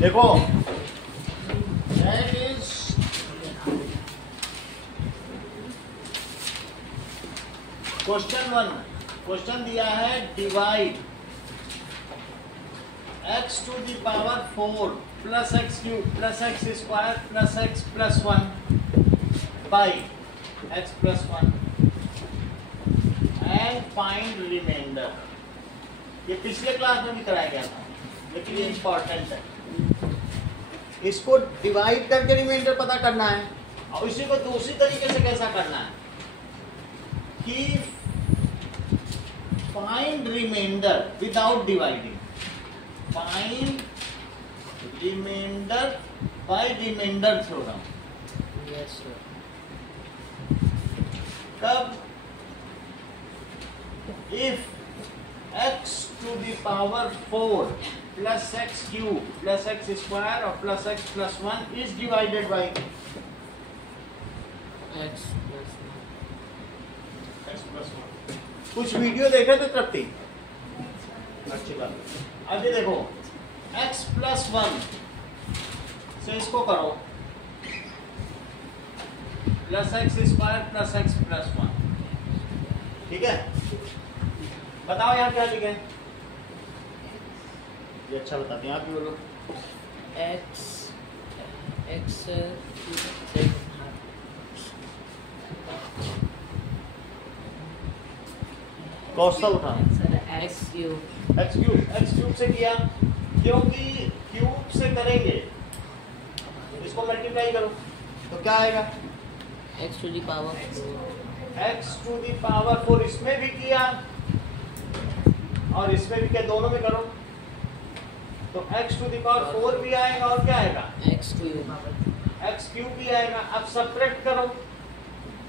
देखो that is question 1। Question दिया है divide x to the power 4 plus x cube plus x square plus x plus 1 by x plus 1 and find remainder। ये पिछले class में भी कराया गया था, लेकिन ये इंपॉर्टेंट है। इसको डिवाइड करके रिमाइंडर पता करना है, और इसी को दूसरी तरीके से कैसा करना है कि find remainder without dividing. Find remainder by remainder theorem. Yes sir. कब? If x to the power 4 plus x cube plus x square or plus x plus 1 is divided by x plus 1। कुछ video देखे थे तृप्ति? अच्छी बात। अभी देखो x plus 1 से इसको करो plus x square plus x plus 1। ठीक है, बताओ यहाँ क्या लिखे? ये अच्छा बताते हैं, आप भी बोलो। x कौशल उठा x क्यूब। x क्यूब से किया, क्योंकि क्यूब से करेंगे इसको मल्टीप्लाई करो तो क्या आएगा? x to the power 4। इसमें भी किया और इसमें भी किया, दोनों में करो तो x to the power 4 भी आएगा और क्या आएगा? x क्यूब भी आएगा। अब सब्ट्रैक्ट करो,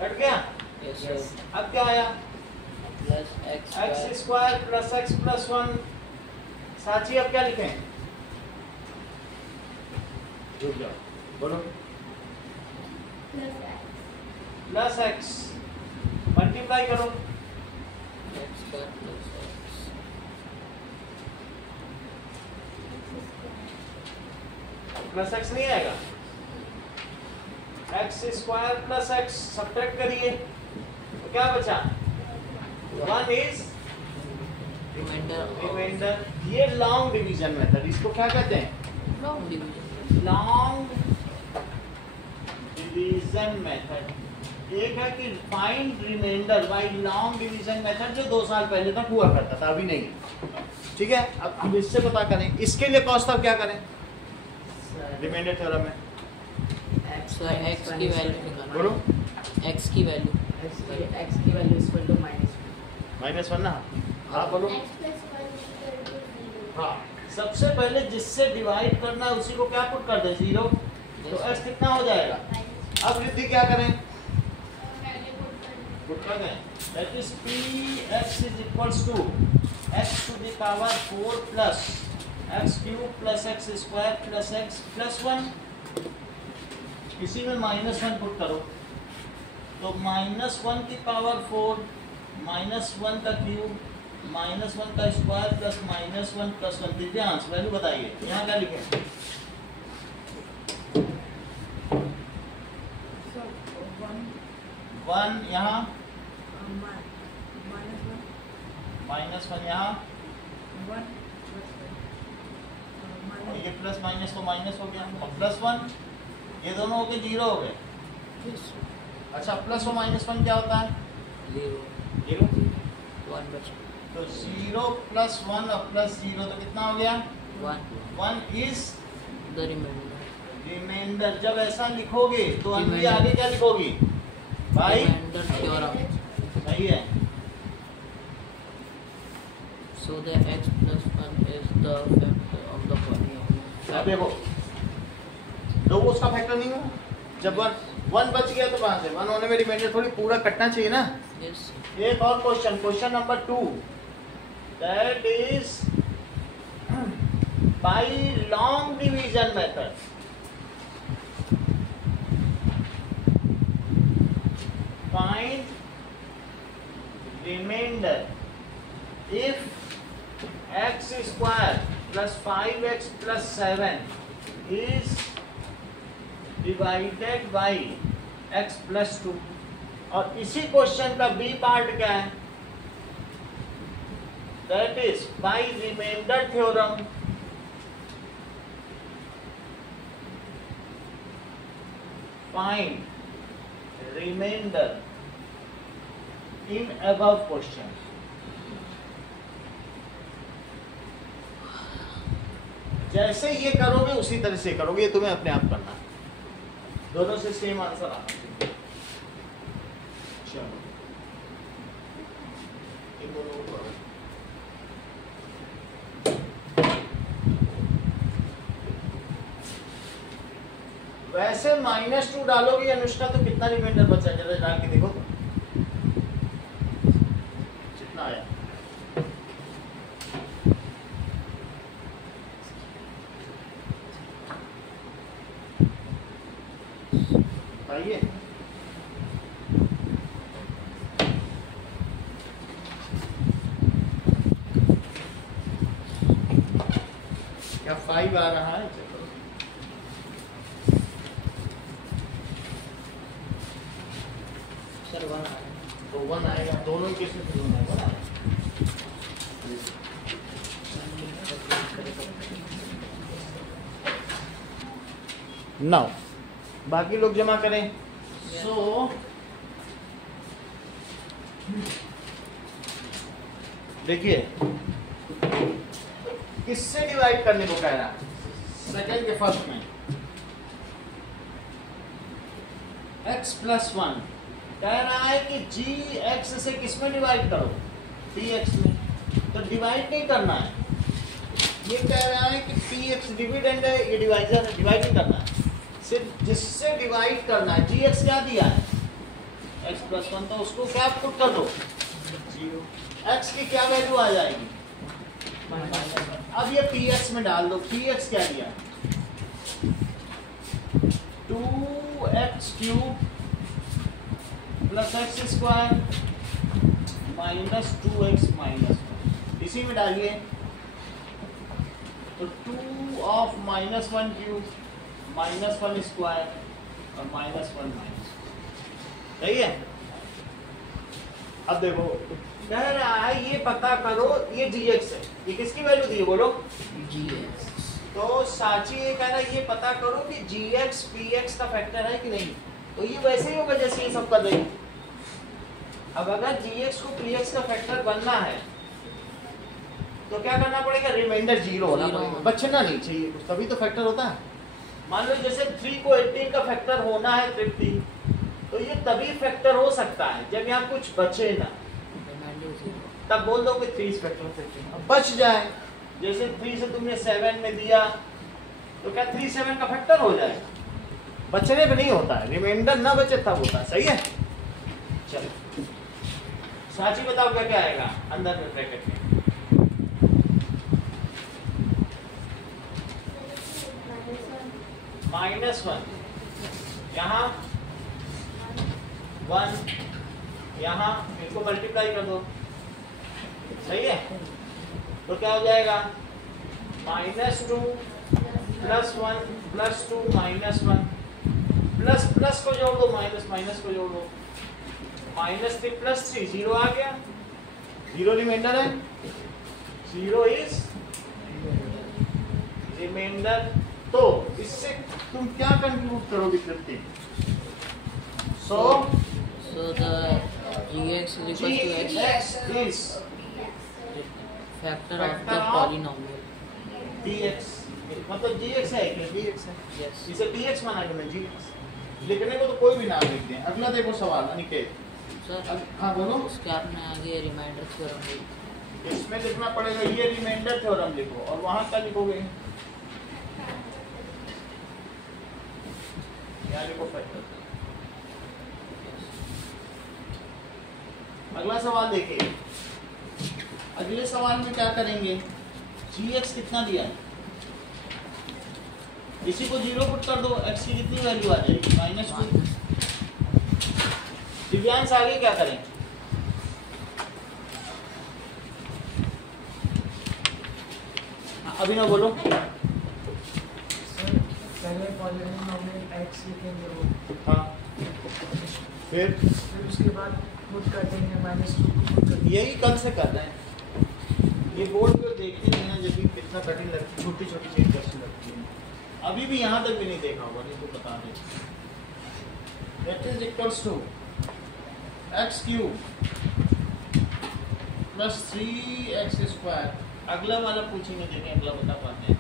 कट गया? Yes sir. अब क्या आया? Plus x square plus x plus 1। Sachi अब क्या लिखें? रुक जाओ, बोलो। प्लस x मल्टीप्लाई करो x square plus x plus x नहीं आएगा। x square plus x subtract करिए तो क्या बचा? 1 इज रिमाइंडर। ये लॉन्ग डिवीजन मेथड, इसको क्या कहते हैं? Long division. Long division method. एक है कि find remainder by long division method, जो 2 साल पहले तक हुआ करता था, अभी नहीं। ठीक है, अब हम इससे पता करें। इसके लिए कौन सा क्या करें रिमाइंडर थ्योरम में? x की वैल्यू निकालना। बोलो। x की वैल्यू इक्वल टू -1 ना? हाँ बोलो। हाँ, सबसे पहले जिससे डिवाइड करना है उसी को क्या पुट कर दे? 0। तो x कितना हो जाएगा? अब वृद्धि क्या करें? पुट कर दें। That is px is equals to x to the power 4 plus x cube plus x square plus x plus 1। इसी में -1 पुट करो तो -1 की पावर 4 -1 का क्यूब -1 का square plus -1 plus 1। Divyansh value बताइए, यहाँ क्या लिखे? 1 यहाँ, -1 यहाँ, ये प्लस माइनस तो माइनस हो गया और प्लस 1, ये दोनों हो गए 0 हो गए। अच्छा, प्लस और -1 क्या होता है? 0 1 बचा। तो 0 प्लस 1 और प्लस 0 तो कितना हो गया? 1 इज द रिमाइंडर। जब ऐसा लिखोगे तो अभी आगे क्या लिखोगी भाई? Remainder theorem. सही है। So the x plus 1 is the factor of the polynomial। अब देखो, दो उसका फैक्टर नहीं हुआ। जब 1 बच गया तो कहाँ से 1 होने में रिमाइंडर थोड़ी पूरा कटना चाहिए ना? Yes। एक और question, question number 2, that is by long division method. Find remainder if x square plus 5x plus 7 is divided by x plus 2। और इसी क्वेश्चन का बी पार्ट क्या है? That is by remainder theorem find remainder in above question. जैसे ये करोगे उसी तरह से करोगे, ये तुम्हें अपने आप करना है, दोनों से सेम आंसर आना चाहिए। चलो इन दोनों को करो। वैसे -2 डालोगे अनुष्का तो कितना रिमाइंडर बचा? जरा डाल के देखो तो कितना आया। बताइए। क्या 5 आ रहा है? चलो सर 1 आ रहा है। तो 1 आएगा, दोनों ही केस में 1 आएगा ना। नाउ बाकी लोग जमा करें। सो देखिए किससे डिवाइड करने को कह रहा है? सेकंड के फर्स्ट में x प्लस 1 कह रहा है कि gx से किस में डिवाइड करो? px में। तो डिवाइड नहीं करना है, ये कह रहा है कि px डिविडेंड है, ये डिवाइजर है, डिवाइड नहीं करना है, सिर्फ जिससे डिवाइड करना है। gx क्या दिया है? x प्लस 1, तो उसको क्या पुट कर दो? 0। x की क्या वैल्यू आ जाएगी? अब ये px में डाल दो। px क्या दिया? 2x cube plus x square minus 2x minus 1। इसी में डालिए तो 2 ऑफ -1 क्यूब -1 स्क्वायर और -1 माइनस। सही है। अब देखो कह रहा है ये पता करो, ये gx है, ये किसकी वैल्यू दी है बोलो? gx। तो साची ये कह रहा है ये पता करो कि gx px का फैक्टर है कि नहीं। तो ये वैसे ही होगा जैसे ये सब कर रही। अब अगर gx को px का फैक्टर बनना है तो क्या करना पड़ेगा? रिमाइंडर 0 होना पड़ेगा, बचना नहीं चाहिए कुछ, तभी तो फैक्टर होता है। मान लो जैसे 3 को 18 का फैक्टर होना है 50, तो ये तभी फैक्टर हो सकता है जब यहाँ कुछ बचे ना, तब बोल दो कि 3 फैक्टर बच जाए। जैसे 3 से तुमने 7 में दिया तो क्या 3 7 का फैक्टर हो जाएगा? बचने पे नहीं होता है, रिमाइंडर ना बचे तब होता है। सही है। चलो साची बताओ क्या क्या आएगा अंदर में ब्रैकेट में? -1 यहाँ 1 यहाँ, इनको मल्टीप्लाई कर दो। सही है। तो क्या हो जाएगा? -2 प्लस 1 प्लस 2 -1 प्लस प्लस को जोड़ दो, माइनस माइनस को जोड़ दो, -3 प्लस 3 0 आ गया। 0 रिमाइंडर है, 0 इज रिमाइंडर। तो इससे तुम क्या कंक्लूड करोगे 50? सो the gx is equal to x is factor of the polynomial dx, मतलब gx है कि dx है? yes इसे dx माना कि मैं gx। लिखने को तो कोई भी नाम लिख दें। अगला देखो सवाल अनिकेत। सर हाँ बोलो। उसके आपने आगे रिमाइंडर थ्योरम लिखा, इसमें लिखना पड़ेगा ये रिमाइंडर थ्योरम लिखो, और वहां क्या लिखोगे? क्या लिखो? फैक्टर। अगला सवाल देखिए। अगले सवाल में क्या करेंगे? gx कितना दिया है? इसी को 0 पुट कर दो, x की कितनी वैल्यू आ जाएगी? -2। दिव्यांश आगे क्या करें? अभिनव बोलो। सर पहले पॉलिनोमियल x लिखेंगे वो, हाँ फिर उसके बाद पुट कर देंगे -2 को पुट कर देंगे। यही कल से कर रहे हैं। ये बोर्ड पे देखते नहीं ना, जब भी कितना कठिन लगती है, छोटी छोटी चीज कैसी लगती है। अभी भी यहाँ तक भी नहीं देखा होगा, नहीं तो बता दें। That is equals to x³ plus 3x²। अगला वाला पूछेंगे, देखें अगला बता पाते हैं।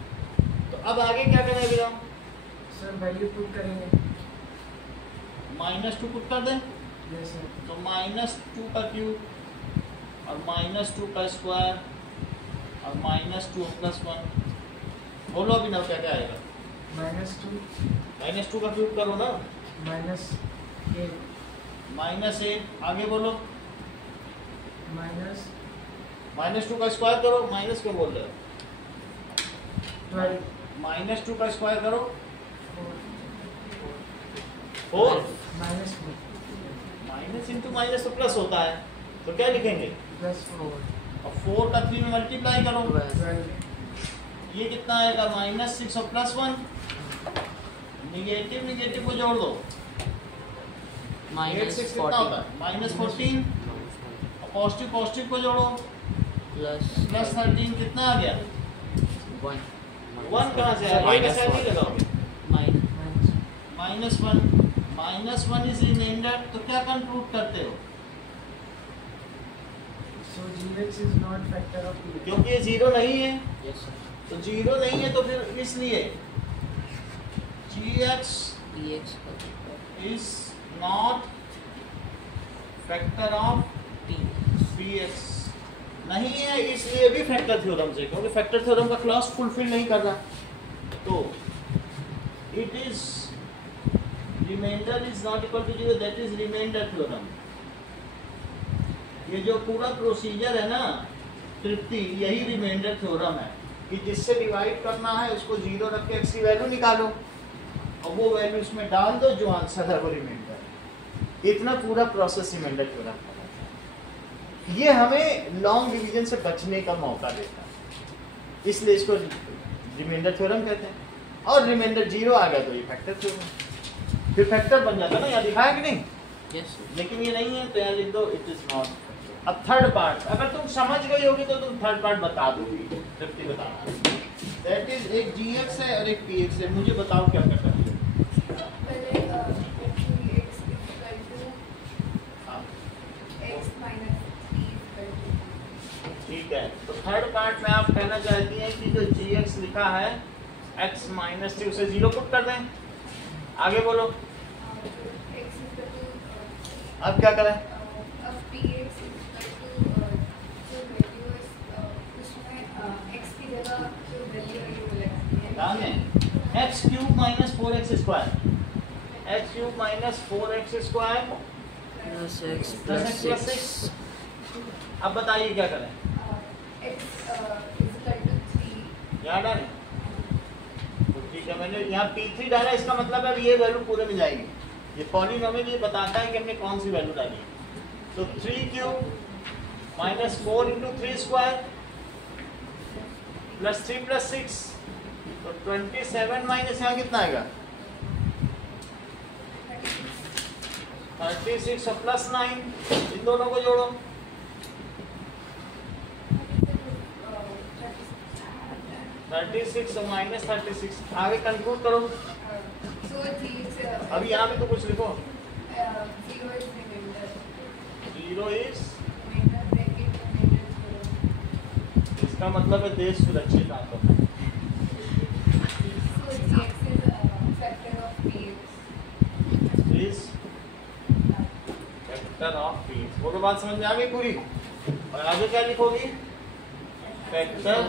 तो अब आगे क्या करना है विराम? सर वैल्यू पुट करेंगे। -2 पुट कर दें, यस सर। तो -2 का क्यूब और -2 का स्क्वायर और -2 + 1। बोलो अभी ना क्या क्या आएगा? -2 -2 का क्यूब करो ना, -8 -8। आगे बोलो माइनस -2 का स्क्वायर करो। माइनस क्यों बोल रहे हो? 12 -2 का स्क्वायर करो 4। -4 माइनस इंटू माइनस तो प्लस होता है, तो क्या लिखेंगे? +4 और 4 का 3 में मल्टीप्लाई करो, 12 ये कितना आएगा? -6 और +1। निगेटिव निगेटिव को जोड़ दो, 8 6 कितना होता है? -14। और पॉजिटिव पॉजिटिव को जोड़ो, +13 कितना आ गया? 1 कहाँ से आया? ये कैसे नहीं लगाओगे? -1 -1 इज रिमाइंडर। तो क्या कंक्लूड करते हो? सो gx is not factor of px। क्योंकि ये 0 नहीं है, Yes, sir. तो 0 नहीं है, तो फिर इसलिए gx dx is not factor of p px। नहीं है, इसलिए भी फैक्टर थ्योरम से, क्योंकि फैक्टर थ्योरम का क्लॉज फुलफिल नहीं कर रहा। तो it is remainder is not equal to 0, that is remainder theorem. ये जो पूरा प्रोसीजर है ना तृप्ति, यही रिमाइंडर थ्योरम है कि जिससे डिवाइड करना है उसको 0 रख के x की वैल्यू निकालो और वो वैल्यू उसमें डाल दो, जो आंसर है वो रिमाइंडर। इतना पूरा प्रोसेस रिमाइंडर थ्योरम का। ये हमें लॉन्ग डिवीजन से बचने का मौका देता है, इसलिए इसको रिमाइंडर थ्योरम कहते हैं। और रिमाइंडर 0 आ गया तो ये फैक्टर थ्योरम, फिर फैक्टर बन जाता है ना, यहाँ दिखाया कि नहीं? yes sir. लेकिन ये नहीं है, तो यहाँ लिख दो इट इज नॉट। अब थर्ड पार्ट, अगर तुम समझ गई होगी तो तुम थर्ड पार्ट बता दोगी। तृप्ति बताना, दैट इज एक gx है और एक px है। मुझे बताओ क्या क्या करना है। पहले x इक्वल टू हाँ x माइनस 3 ठीक है, तो थर्ड पार्ट में आप कहना चाहती हैं कि जो gx लिखा है x - 3 उसे 0 पुट कर दें। आगे बोलो, x इक्वल टू अब क्या करें? अब px इक्वल टू जो वैल्यू है उसमें x की जगह जो वैल्यू है वो लगती है। ध्यान दें, x³ - 4x² x³ - 4x² plus x plus plus x plus 6 अब बताइए क्या करें? x इक्वल टू 3 याद आ रही? तो ठीक है, मैंने यहाँ P3 डाला, इसका मतलब है ये वैल्यू पूरे में जाएगी। ये पॉलीनोमियल ये बताता है कि हमने कौन सी वैल्यू डाली है। तो 3³ - 4 × 3² प्लस 3 प्लस 6, तो 27 माइनस यहाँ कितना आएगा? 36 और प्लस 9, इन दोनों को जोड़ो, 36 और -36। आगे कंक्लूड करो। so these अभी यहाँ पे तो कुछ लिखो। 0 is remainder 0 is, remainder bracket remainder 0 इसका मतलब है देश सुरक्षित आपका। so gx is factor of px is factor of peace. वो तो बात समझ में आ गई पूरी। और आगे क्या लिखोगी? फैक्टर।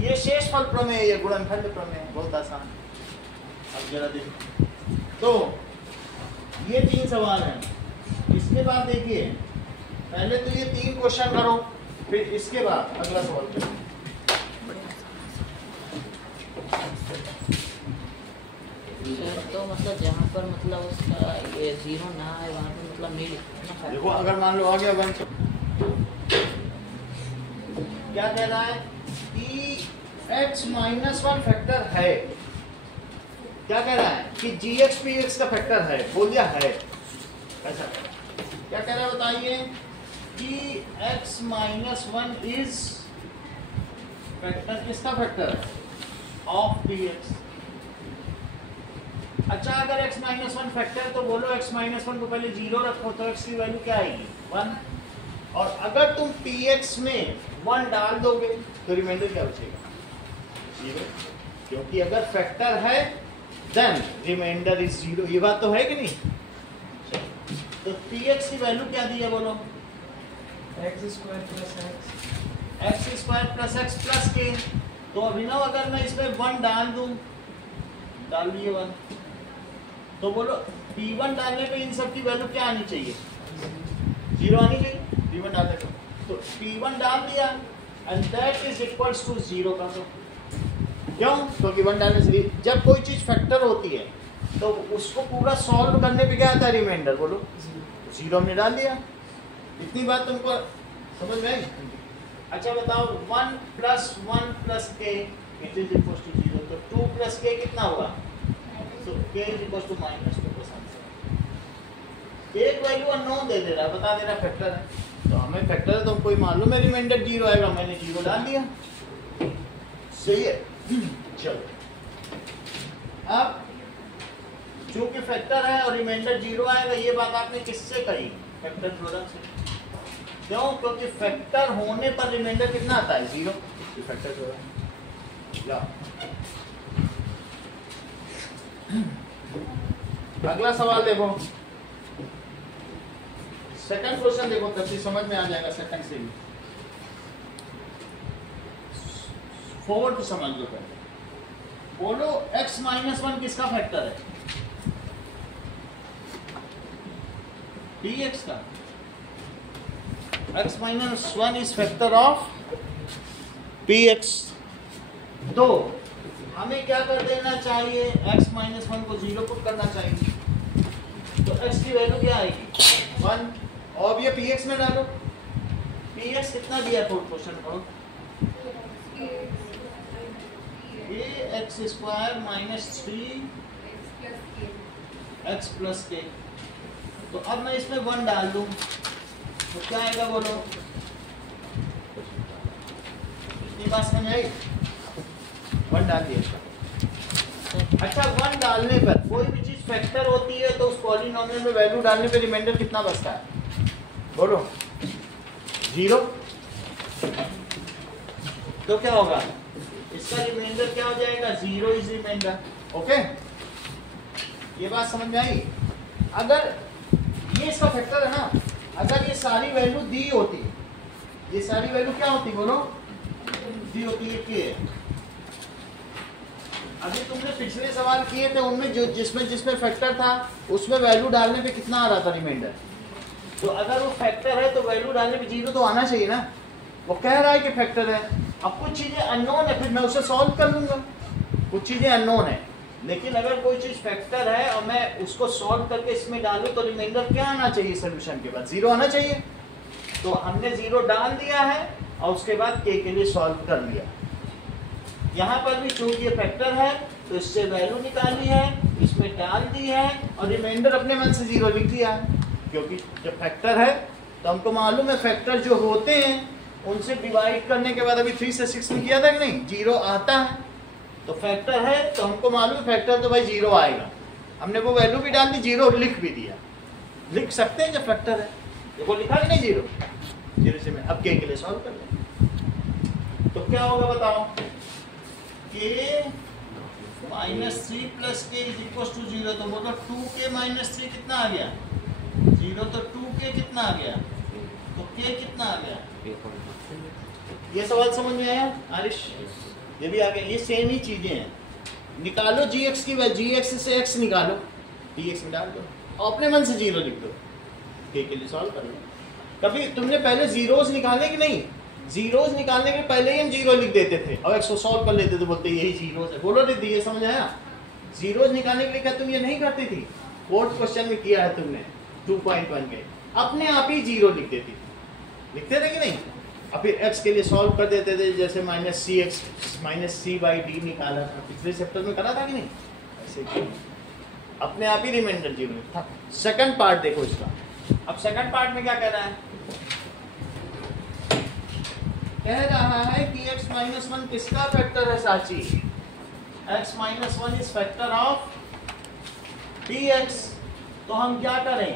ये शेषफल प्रमेय, ये गुणनखंड प्रमेय, बहुत आसान। अब जरा देखो, तो ये 3 सवाल हैं। इसके बाद देखिए, पहले तो ये 3 क्वेश्चन करो, फिर इसके बाद अगला सवाल करो। सर तो मतलब जहाँ पर मतलब उसका ये 0 ना है वहाँ पर मतलब नहीं लिखना। देखो, अगर मान लो आ गया 1, क्या कह रहा है कि x माइनस वन फैक्टर है, क्या कह रहा है कि gx px का फैक्टर है, बोल दिया है ऐसा। क्या कह रहा है बताइए कि x minus one is factor, किसका फैक्टर है? Of px। अच्छा अगर x माइनस वन फैक्टर है तो बोलो x माइनस वन को पहले 0 रखो तो x की वैल्यू क्या आएगी? 1। और अगर तुम px में 1 डाल दोगे तो रिमाइंडर क्या बचेगा? 0, क्योंकि अगर फैक्टर है देन रिमाइंडर इज 0। ये बात तो है कि नहीं? तो px की वैल्यू क्या दी है बोलो? x square plus x, x square plus x plus के। तो अभिनव अगर मैं इसमें 1 डाल दूं, डाल दिए 1, तो बोलो p1 डालने पे इन सब की वैल्यू क्या आनी चाहिए? 0 आनी चाहिए p1 डालने पे। तो p1 डाल दिया and that is equals to 0 का। तो क्यों? क्योंकि 1 डालने से जब कोई चीज फैक्टर होती है तो उसको पूरा सॉल्व करने पे क्या आता है? रिमाइंडर। बोलो 0 हमने डाल दिया। इतनी बात तुमको समझ में आई? अच्छा बताओ 1 plus 1 plus k it is equals to 0। तो 2 प्लस के कितना होगा? तो k is equals to -2 plus एक वैल्यू अननोन दे दे रहा है, बता दे रहा फैक्टर है। तो हमें फैक्टर है तो हमको मालूम है रिमाइंडर 0 आएगा, मैंने 0 डाल दिया। सही है। चलो अब चूंकि फैक्टर है और रिमाइंडर 0 आएगा, ये बात आपने किससे कही? फैक्टर प्रोडक्ट से। क्यों? क्योंकि फैक्टर होने पर रिमाइंडर कितना आता है? 0। Factor product. अगला सवाल देखो, सेकंड क्वेश्चन देखो, तब समझ में आ जाएगा सेकंड से भी। फोर्थ समझ लो पहले। बोलो x माइनस 1 किसका फैक्टर है? px का। x minus 1 is factor of px। तो हमें क्या कर देना चाहिए? x माइनस 1 को 0 पुट करना चाहिए। तो x की वैल्यू क्या आएगी? 1। और ये px में डालो। px कितना दिया है? फोर्थ क्वेश्चन करो। ये x square minus 3 x plus के। तो अब मैं इसमें 1 डाल दूं तो क्या आएगा बोलो? इतनी बात समझ आई? 1 डाल दिया। अच्छा 1 डालने पर कोई भी चीज फैक्टर होती है तो उस पॉलिनोमियल में वैल्यू डालने पर रिमाइंडर कितना बचता है? बोलो 0। तो क्या होगा? इसका रिमाइंडर क्या हो जाएगा? 0 इज रिमाइंडर। ओके, ये बात समझ में आई? अगर ये इसका फैक्टर है ना, अगर ये सारी वैल्यू दी होती, ये सारी वैल्यू क्या होती बोलो? दी होती है के। अभी तुमने पिछले सवाल किए थे उनमें जो जिसमें फैक्टर था उसमें वैल्यू डालने पे कितना आ रहा था रिमाइंडर? तो अगर वो फैक्टर है तो वैल्यू डालने पे 0 तो आना चाहिए ना। वो कह रहा है कि फैक्टर है। अब कुछ चीजें अननोन है, फिर मैं उसे सॉल्व कर लूंगा। कुछ चीजें अननोन है, लेकिन अगर कोई चीज फैक्टर है और मैं उसको सॉल्व करके इसमें डालूं तो रिमाइंडर क्या आना चाहिए? सोल्यूशन के बाद 0 आना चाहिए। तो हमने 0 डाल दिया है और उसके बाद k के लिए सॉल्व कर लिया। यहाँ पर भी चूंकि ये फैक्टर है तो इससे वैल्यू निकाली है, इसमें डाल दी है और रिमाइंडर अपने मन से 0 लिख दिया है। क्योंकि जब फैक्टर है तो हमको मालूम है फैक्टर जो होते हैं उनसे डिवाइड करने के बाद, अभी 3 से 6 में किया था कि नहीं, 0 आता है। तो फैक्टर है तो हमको मालूम है फैक्टर तो भाई 0 आएगा। हमने वो वैल्यू भी डाल दी, 0 लिख भी दिया। लिख सकते हैं जब फैक्टर है। देखो लिखा कि नहीं 0 से। मैं अब के लिए सॉल्व कर लें तो क्या होगा बताओ? k माइनस 3 प्लस के इज इक्वल टू 0। तो बोलो 2k माइनस 3 कितना आ गया? 0। तो 2k कितना आ गया? तो k कितना आ गया? ये सवाल समझ में आया आरिश? ये भी आ गया। ये सेम ही चीजें हैं। निकालो gx की वैल्यू, gx से x निकालो, dx में डाल दो और अपने मन से 0 लिख दो। k के लिए सॉल्व कर लो। कभी तुमने पहले जीरोस निकाले कि नहीं? जीरोस निकालने के पहले ही हम 0 लिख देते थे और x को सॉल्व कर लेते थे, बोलते यही जीरोस है। बोलो दीदी ये समझ आया? जीरोस निकालने के लिए क्या तुम ये नहीं करती थी? फोर्थ क्वेश्चन में किया है तुमने 2.1 के, अपने आप ही 0 लिख देती। लिखते थे कि नहीं? अब फिर x के लिए सॉल्व कर देते थे, जैसे माइनस सी बाई डी निकाला था पिछले चैप्टर में, करा था कि नहीं? ऐसे अपने आप ही रिमाइंडर 0 था। सेकंड पार्ट देखो इसका। अब सेकंड पार्ट में क्या कह रहा है? कह रहा है कि x माइनस 1 किसका फैक्टर है साची? x minus 1 is factor of dx। तो हम क्या करें?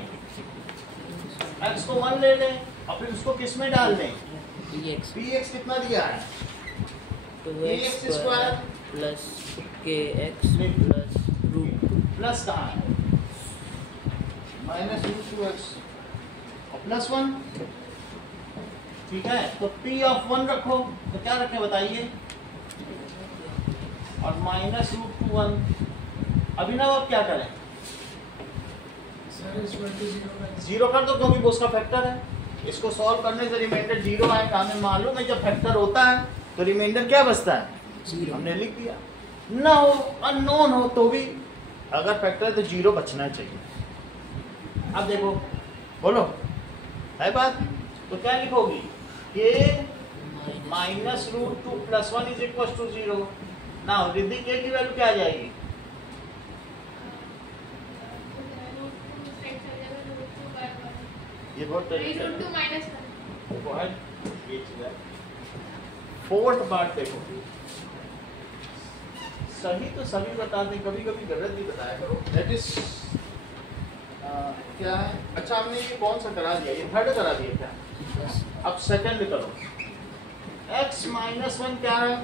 x को 1 ले लें और फिर उसको किस में डाल दें? px कितना दिया है? 2x square plus kx plus root plus कहाँ है? माइनस रूट 2x और प्लस 1। ठीक है, तो p ऑफ 1 रखो, तो क्या रखें बताइए? और माइनस रूट 2 1। अभिनव अब क्या करें? सर इस 0 जीरो कर दो, क्योंकि वो उसका फैक्टर है। इसको सॉल्व करने से रिमाइंडर 0 आएगा। हमें मालूम है जब फैक्टर होता है तो रिमाइंडर क्या बचता है? 0। हमने लिख दिया। ना हो, अननोन हो तो भी अगर फैक्टर है तो 0 बचना चाहिए। अब देखो, बोलो है बात? तो क्या लिखोगी? K minus root 2 plus 1 is equal to 0। ना रिद्धि के की वैल्यू क्या आ जाएगी? ये बहुत फोर्थ पार्ट देखो, सही तो सभी बताते, कभी कभी गलत भी बताया करो। दैट इज क्या है? अच्छा, हमने ये कौन सा करा दिया? ये थर्ड करा दिया क्या? अब सेकंड करो। x माइनस 1 क्या है?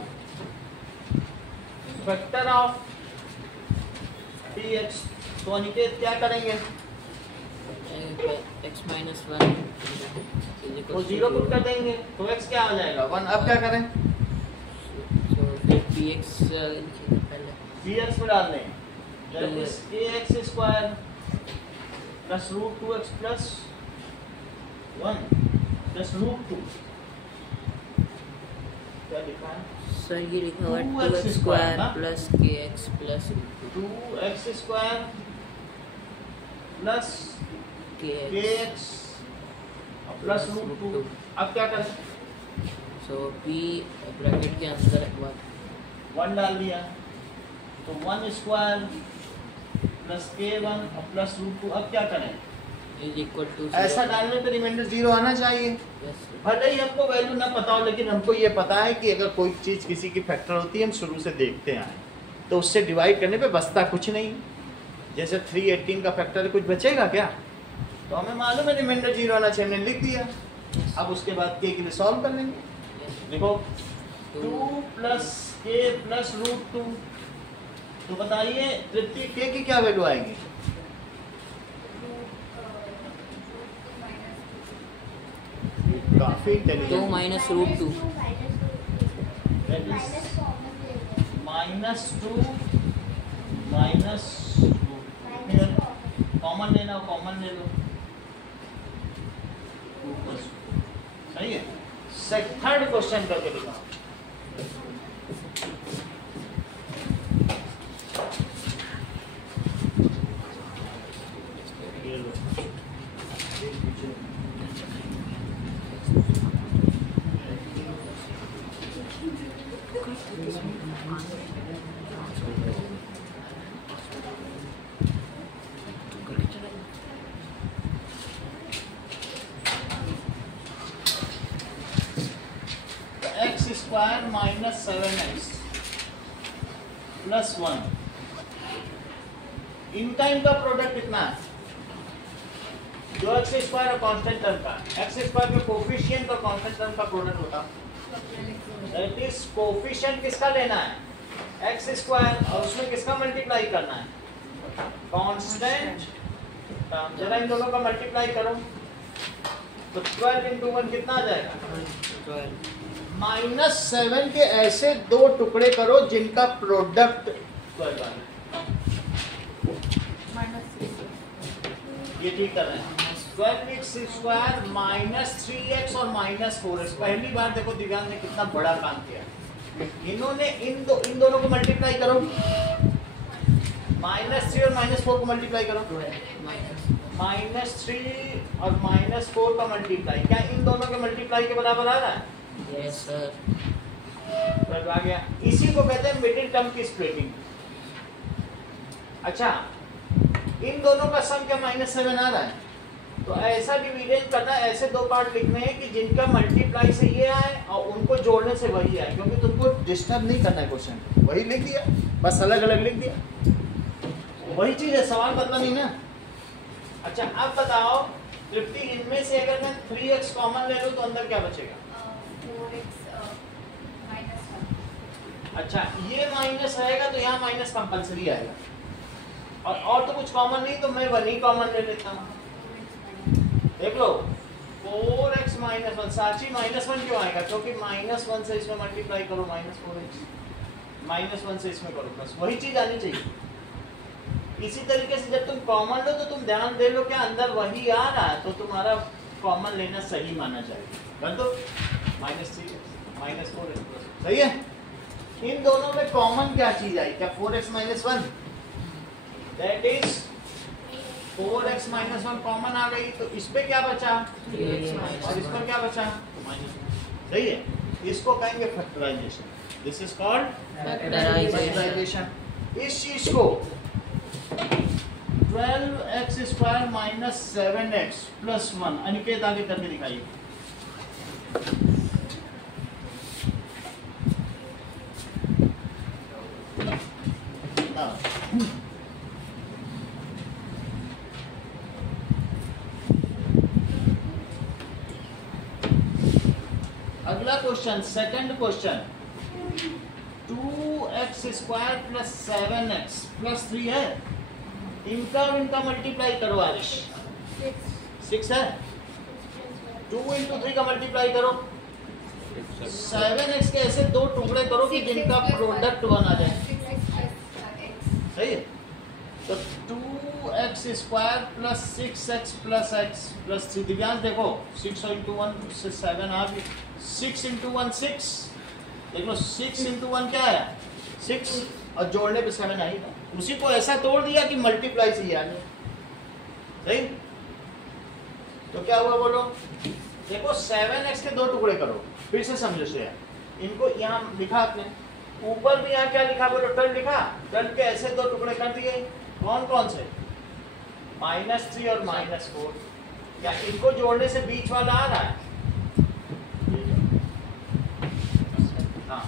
Factor of dx। तो अनिकेत क्या करेंगे? x माइनस 1 तो 0 पुट कर देंगे, तो x क्या आ जाएगा? 1। अब क्या करें? तो फिर px पहले dx में डाल दें, that is ax square plus root 2x plus 1 plus root 2। क्या लिखा है? सर ये लिखा हुआ 2x square plus kx plus 2x square plus kx plus root 2। अब क्या करें? सो p ब्रैकेट के अंदर 1 डाल दिया, तो 1 स्क्वायर प्लस k1 और प्लस रूट 2। अब क्या करें? इज इक्वल टू ऐसा डालने पे रिमाइंडर 0 आना चाहिए। भले ही हमको वैल्यू ना पता हो, लेकिन हमको ये पता है कि अगर कोई चीज़ किसी की फैक्टर होती है, हम शुरू से देखते आए, तो उससे डिवाइड करने पे बचता कुछ नहीं। जैसे 318 का फैक्टर कुछ बचेगा क्या? तो हमें मालूम है रिमाइंडर 0 आना चाहिए, हमने लिख दिया। अब उसके बाद k के लिए सॉल्व कर लेंगे। देखो 2 प्लस k प्लस रूट 2। तो बताइए तृतीय k की क्या वैल्यू आएगी? काफी 2 minus root 2 minus 2 minus common लेना, कॉमन ले लो, सही है। थर्ड क्वेश्चन करके दिखाओ। स्क्वायर माइनस 7x प्लस 1, इनका इनका प्रोडक्ट कितना है? जो एक्स स्क्वायर और कांस्टेंट टर्म का, एक्स स्क्वायर के कोफिशिएंट और कांस्टेंट टर्म का प्रोडक्ट होता, दैट इज कोफिशिएंट किसका लेना है? एक्स स्क्वायर, और उसमें किसका मल्टीप्लाई करना है? Constant term. जरा इन दोनों का मल्टीप्लाई करो, तो 12 into 1 कितना आ जाएगा? 12। -7 के ऐसे दो टुकड़े करो जिनका प्रोडक्ट 12 है। ये ठीक कर रहे हैं। 12x स्क्वायर -3x और -4x। पहली बार देखो दिव्यांग ने कितना बड़ा काम किया। इन्होंने इन दोनों को मल्टीप्लाई करो, -3 और -4 को मल्टीप्लाई करो, -3 और -4 का मल्टीप्लाई, क्या इन दोनों के मल्टीप्लाई के बराबर आ रहा है? Yes sir. 12 आ गया। इसी को कहते हैं मिडिल टर्म की स्प्लिटिंग। अच्छा, इन दोनों का सम क्या -7 आ रहा है, तो ऐसा डिवीजन करना, ऐसे दो पार्ट लिखने हैं कि जिनका मल्टीप्लाई से ये आए और उनको जोड़ने से वही आए, क्योंकि तुमको डिस्टर्ब नहीं करना है क्वेश्चन, वही लिख दिया, बस अलग अलग लिख दिया, वही चीज है, सवाल बदला नहीं ना। अच्छा अब बताओ तृप्ति, इनमें से अगर मैं 3x कॉमन ले लूं तो अंदर क्या बचेगा? 4x -1। अच्छा ये माइनस रहेगा तो यहाँ माइनस कंपलसरी आएगा, और तो कुछ कॉमन नहीं, तो मैं 1 ही कॉमन ले लेता हूँ। देख लो 4x -1, साची -1 क्यों आएगा? क्योंकि -1 से इसमें मल्टीप्लाई करो -4x, -1 से इसमें करो प्लस, वही चीज आनी चाहिए। इसी तरीके से जब तुम कॉमन लो तो तुम ध्यान दे लो क्या अंदर वही आ रहा है, तो तुम्हारा कॉमन लेना सही माना जाएगा। बन दो -3x -4x, सही है। इन दोनों में कॉमन क्या चीज आई? क्या 4x -1, that is 4x -1 common आ गई, तो इस पे क्या बचा? 3x और इस पर क्या बचा? सही है, इसको कहेंगे factorisation. This is called factorisation. इस चीज को 12x² - 7x + 1, अनिकेत आगे करके दिखाइए। अगला question, second question, 2x² + 7x + 3 है, इनका मल्टीप्लाई करो आरिश। 6 है, 2 × 3 का मल्टीप्लाई करो, 7x के ऐसे दो टुकड़े करो कि जिनका प्रोडक्ट 1 आ जाए, 6x + x। सही है। तो 2x² + 6x + x + 3, दिव्यांश देखो 6 × 1 से 7 आ गई, 6 × 1 6, देख लो 6 × 1 क्या है? 6, और जोड़ने पे 7 आएगा, उसी को ऐसा तोड़ दिया कि मल्टीप्लाई से ही आ गया, सही। तो क्या हुआ बोलो? देखो 7x के दो टुकड़े करो, फिर से समझो से, इनको यहाँ लिखा आपने, ऊपर भी यहाँ क्या लिखा बोलो? 12 लिखा, 12 के ऐसे दो टुकड़े कर दिए, कौन कौन से? -3 और -4, क्या इनको जोड़ने से बीच वाला आ रहा है? हाँ,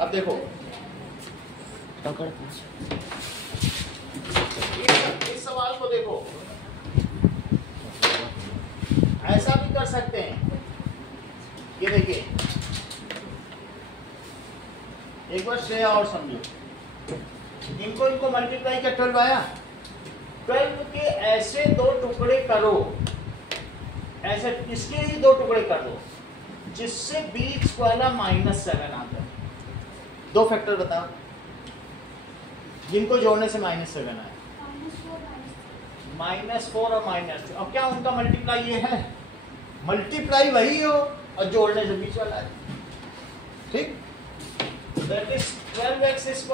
अब देखो इस सवाल को देखो, ऐसा भी कर सकते हैं, ये देखिए एक बार श्रेया और समझो, इनको मल्टीप्लाई क्या 12 आया, 12 के ऐसे दो टुकड़े करो, ऐसे इसके ही दो टुकड़े कर दो जिससे बीच वाला -7 आता है। दो फैक्टर बताओ जिनको जोड़ने से -7 आया, -4 और -2। अब क्या उनका मल्टीप्लाई ये है? मल्टीप्लाई वही हो और जोड़ने से बीच वाला है, ठीक। That is 12x² -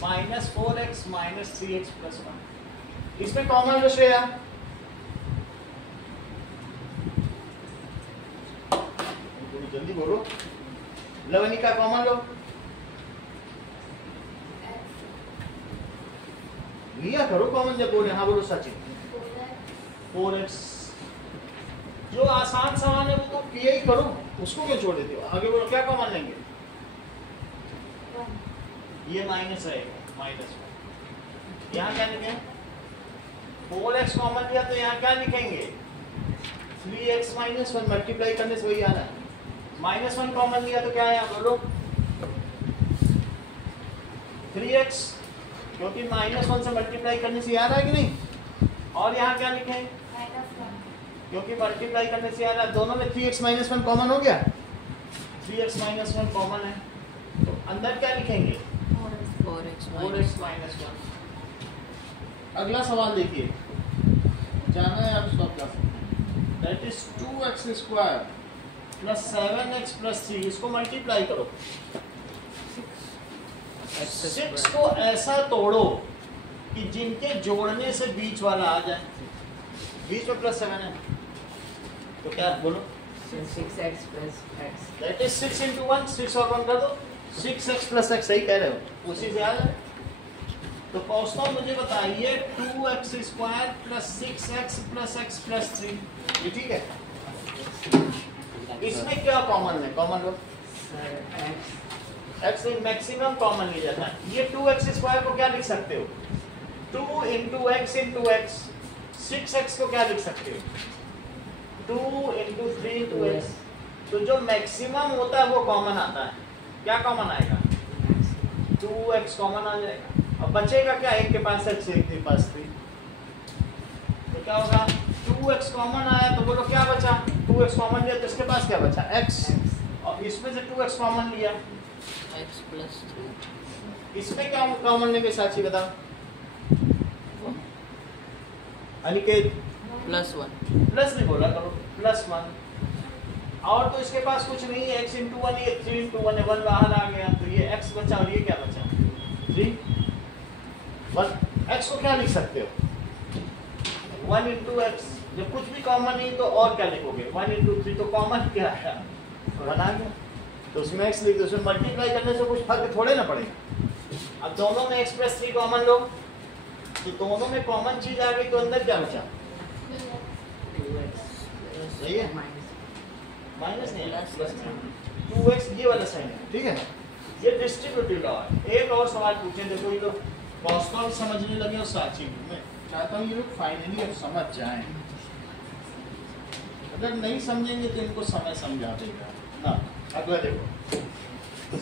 4x - 3x + 1। इसमें कॉमन लो श्रेया, जल्दी बोलो, लवनिका कॉमन लो, लिया करो कॉमन जब बोले। हाँ बोलो सचिन, 4x, जो आसान सवाल है वो तो किया ही करो, उसको क्यों छोड़ देते हो? आगे बोलो क्या कॉमन लेंगे? ये माइनस रहेगा, -1। यहाँ क्या लिखें? 4x कॉमन लिया तो यहाँ क्या लिखेंगे? 3x - 1, मल्टीप्लाई करने से वही आ रहा है। -1 कॉमन लिया तो क्या है बोलो? 3x, क्योंकि -1 से मल्टीप्लाई करने से आ रहा है कि नहीं। और यहाँ क्या लिखें? क्योंकि मल्टीप्लाई करने से आ रहा है, दोनों में 3x - 1 कॉमन हो गया, 3x - 1 कॉमन है, तो अंदर क्या लिखेंगे? 4x - 1। अगला सवाल देखिए, जाना है आप stop class, that is 2x² + 7x + 3, इसको मल्टीप्लाई करो, 6 को ऐसा तोड़ो कि जिनके जोड़ने से बीच वाला आ जाए, बीच में +7 है तो क्या बोलो, 6x plus x. That is 6 into 1, 6 और 1 कर दो, 6x plus x, सही कह रहे हो, उसी से आ जाए। तो कौस्तव मुझे बताइए 2x square plus 6x plus x plus 3, ये ठीक है? इसमें क्या कॉमन है? कॉमन लो, Sir, x. x maximum common लिया जाता है। ये 2x स्क्वायर को क्या लिख सकते हो? 2 into x into x, 6x को क्या लिख सकते हो? 2 into 3 into x। तो जो मैक्सिमम होता है वो कॉमन आता है, क्या कॉमन आएगा? 2x कॉमन आ जाएगा। अब बचेगा क्या? एक के पास x, एक के पास 3, तो क्या होगा? 2x कॉमन आया तो बोलो क्या बचा? 2x कॉमन लिया तो इसके पास क्या बचा? x, और इसमें से 2x कॉमन लिया, x plus 3 इसमें क्या कॉमन लेंगे साक्षी बताओ? अनिकेत +1 प्लस नहीं बोला करो, +1, और तो इसके पास कुछ नहीं है, x into 1, ये 3 into 1 है, 1 बाहर आ गया तो ये x बचा, और ये क्या बचा? 3, 1। x को क्या लिख सकते हो? 1 into x, जब कुछ भी कॉमन नहीं तो और क्या लिखोगे? 1 into 3, तो कॉमन क्या है? 1 आ गया, तो उसमें x लिख दो, उसमें मल्टीप्लाई करने से कुछ फर्क थोड़े ना पड़ेगा। अब दोनों में x plus 3 कॉमन लो, तो दोनों में कॉमन चीज आ गई तो अंदर क्या बचा? 2x. सही है? Minus. माइनस नहीं है, Plus. 2x ये वाला साइन है, ठीक है ना? ये डिस्ट्रीब्यूटिव लॉ है। एक और सवाल पूछे, देखो ये लोग कॉस्टल समझने लगे और साची भी। मैं चाहता हूँ ये लोग फाइनली अब समझ जाएं, अगर नहीं समझेंगे तो इनको समय समझा देगा ना। अगला देखो,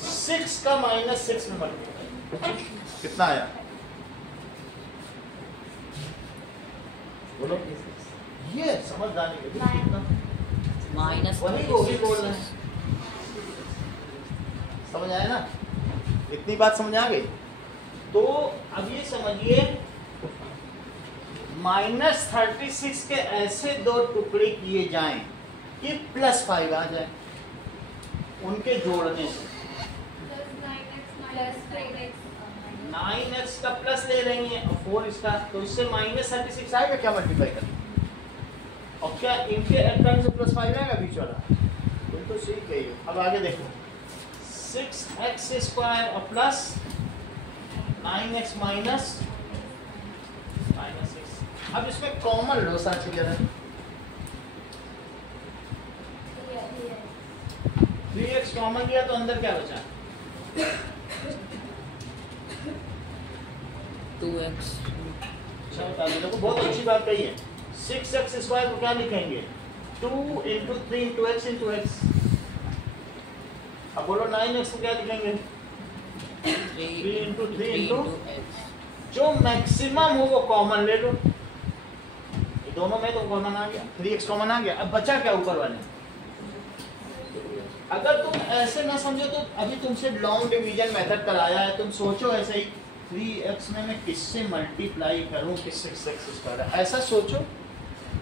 6 का -6 में मल्टीप्लाई कितना आया? बोलो, ये समझ जाने के लिए कितना? वही वो भी बोल रहे हैं, समझ आया ना? इतनी बात समझ आ गई? तो अब ये समझिए, -36 के ऐसे 2 टुकड़े किए जाएं कि +5 आ जाए उनके जोड़ने से। -9x का प्लस ले रही हैं और 4 इसका, तो इससे -36 आएगा क्या मल्टीप्लाई करना? और क्या इनके टर्म से +5 आएगा बीच वाला? तुम तो सीख गई हो। अब आगे देखो, 6x स्क्वायर और प्लस 9x माइनस -6। अब इसमें कॉमन लो साथ ही, 3x कॉमन लिया तो अंदर क्या बचा? 2x अच्छा बता दो, देखो बहुत अच्छी बात कही है। 6x स्क्वायर को क्या लिखेंगे? 2 into 3 into x into x। अब बोलो 9x को क्या लिखेंगे? 3 into 3 into x। जो मैक्सिमम हो वो कॉमन ले लो, ये दोनों में तो कॉमन आ गया, 3x कॉमन आ गया। अब बचा क्या ऊपर वाले? अगर तुम ऐसे ना समझो तो अभी तुमसे लॉन्ग डिवीजन मेथड कराया है, तुम सोचो ऐसे ही 3x में मैं किससे मल्टीप्लाई करूं कि 6x स्क्वायर, ऐसा सोचो,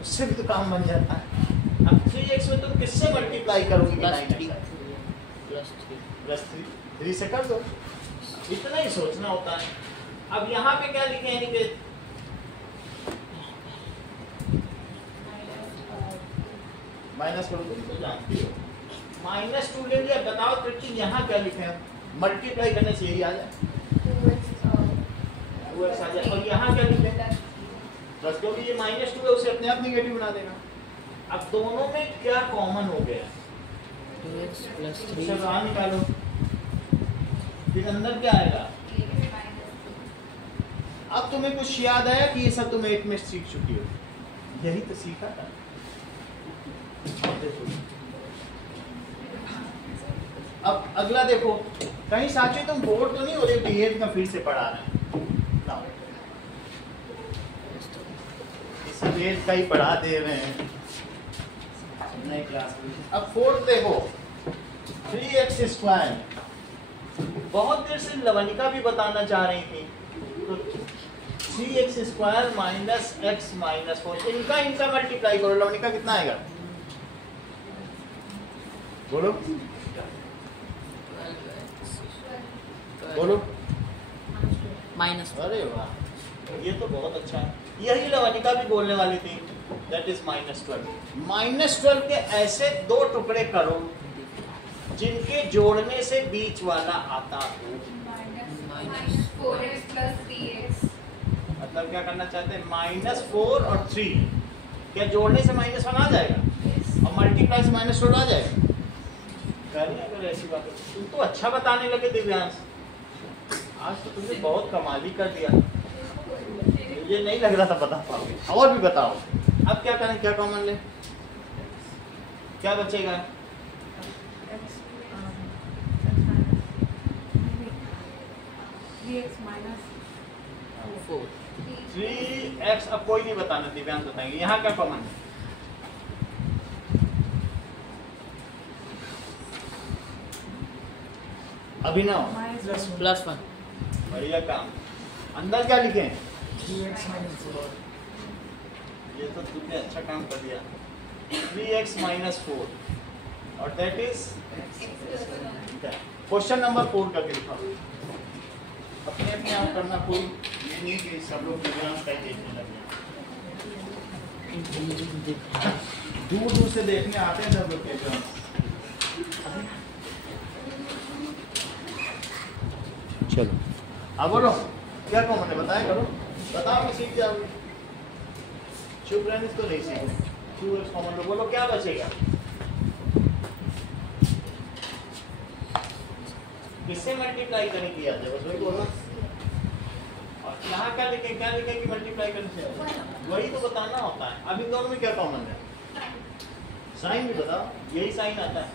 उससे भी तो काम बन जाता है। अब 3x में तुम किससे मल्टीप्लाई करोगे? +3 से कर दो, इतना ही सोचना होता है। अब यहाँ पे क्या लिखे हैं कि माइनस करो तो जानती हो, -2 ले लिया। बताओ ट्रिकी यहाँ क्या लिखे हैं? मल्टीप्लाई करने से यही आ जाए, 2x आ जाए। और यहाँ क्या लिखे? प्लस, क्योंकि ये -2 है उसे अपने आप निगेटिव बना देगा। अब दोनों में क्या कॉमन हो गया? 2x plus 3 इसे बाहर निकालो, फिर अंदर क्या आएगा? अब तुम्हें कुछ याद आया कि ये सब तुम 8 में सीख चुकी हो? यही तो सीखा था। अब देखो, अब अगला देखो, कहीं साक्षी तुम बोर्ड तो नहीं हो रहे? B8 में फिर से पढ़ा रहे हैं ना, सब 8 का ही पढ़ा दे रहे हैं नई क्लास में। अब 4 देखो, 3x स्क्वायर, बहुत देर से लवनिका भी बताना चाह रही थी, तो 3x square minus x minus 4, इनका मल्टीप्लाई करो, लवनिका कितना आएगा? बोलो बोलो। -1। अरे वाह, ये तो बहुत अच्छा है, यही लवनिका भी बोलने वाली थी, दैट इज -12। -12 के ऐसे दो टुकड़े करो जिनके जोड़ने से बीच वाला आता हो। -4x + 3x। मतलब क्या करना चाहते हैं, -4 और 3 क्या जोड़ने से -1 आ जाएगा और मल्टीप्लाई से -12 आ जाएगा। अगर ऐसी बात है, तुम तो अच्छा बताने लगे दिव्यांश, आज तो तुमने बहुत कमाल ही कर दिया, मुझे नहीं लग रहा था बता पाओगे। और भी बताओ, अब क्या करें, क्या कॉमन ले, क्या बचेगा? x 3x। अब कोई नहीं बताना, दिव्यांश बताएंगे। यहाँ क्या कॉमन है? अभिनव +1। बढ़िया काम। अंदर क्या लिखे? 3x - 4। ये तो तुमने अच्छा काम कर दिया। 3x - 4 और दैट इज क्वेश्चन नंबर 4 करके लिखा। अपने अपने आप करना, कोई ये नहीं कि सब लोग दिव्यांश का ही देखने लगे। दूर दूर से देखने आते हैं सब लोग दिव्यांश। चलो अब बोलो, क्या कॉमन है, बताएं, करो, बताओ कि सीख जाओगे। चुप रहने तो नहीं सीखो, 2x कॉमन लो, बोलो क्या बचेगा? किससे मल्टीप्लाई करने की याद है, बस वही बोलो। और यहाँ क्या लिखे, क्या लिखे कि मल्टीप्लाई करने से, वही तो बताना होता है। अब इन दोनों में क्या कॉमन है? साइन भी बताओ, यही साइन आता है।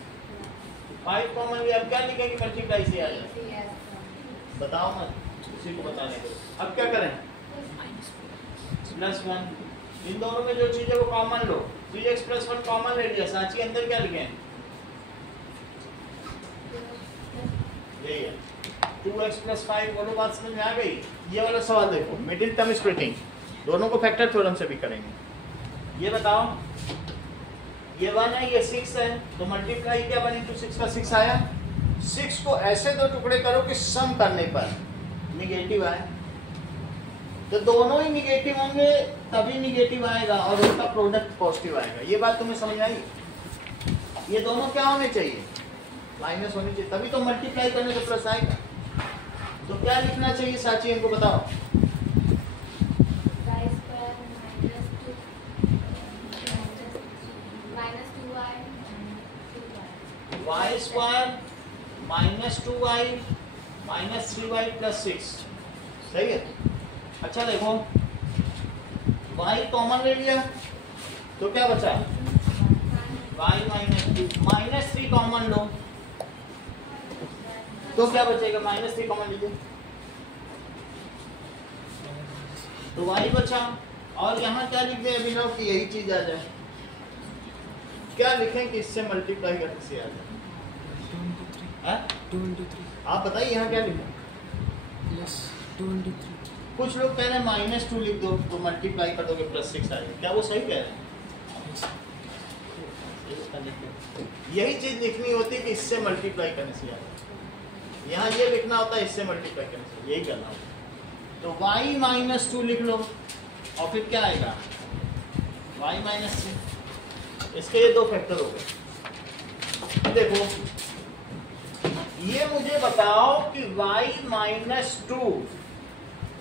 5 कॉमन लिया, अब क्या लिखे कि मल्टीप्लाई से आ जाए, बताओ मत, उसी को बताने दो। अब क्या करें? +1। इन दोनों में जो चीज है वो कॉमन लो। 3x + 1 कॉमन ले लिया, सांची अंदर क्या लिखे? यही है 2x + 5। बोलो बात समझ में आ गई? ये वाला सवाल देखो, मिडिल टर्म स्प्लिटिंग, दोनों को फैक्टर थ्योरम से भी करेंगे। ये बताओ, ये 1 है, ये 6 है, तो मल्टीप्लाई क्या 1 × 6 का 6 आया। 6 को ऐसे दो टुकड़े करो कि सम करने पर निगेटिव आए, तो दोनों ही निगेटिव होंगे तभी निगेटिव आएगा और उनका प्रोडक्ट पॉजिटिव आएगा। ये बात तुम्हें समझ आई? ये दोनों क्या होने चाहिए? माइनस होनी चाहिए, तभी तो मल्टीप्लाई करने से प्लस आएगा। तो क्या लिखना चाहिए साची, इनको बताओ। y² - 2y - 3y + 6, सही है। अच्छा देखो, y कॉमन ले लिया तो क्या बचा? y - 2 -3 कॉमन लो तो क्या बचेगा? -3 कॉमन लीजिए तो y बचा। और यहाँ क्या लिख दे अभिनव कि यही चीज आ जाए? क्या लिखें कि इससे मल्टीप्लाई करके से आ जाए? 2 × 3 आप बताइए यहाँ क्या लिखें? +2 × 3। कुछ लोग कह रहे हैं -2 लिख दो तो मल्टीप्लाई कर दोगे +6 आएगा। क्या वो सही कह रहे हैं? यही चीज लिखनी होती है कि इससे मल्टीप्लाई करने से आ जाए। यहाँ ये लिखना होता है इससे मल्टीप्लाई करने से, यही करना होता है। तो y - 2 लिख लो और फिर क्या आएगा? y - 3। इसके ये दो फैक्टर हो गए। देखो, ये मुझे बताओ कि y - 2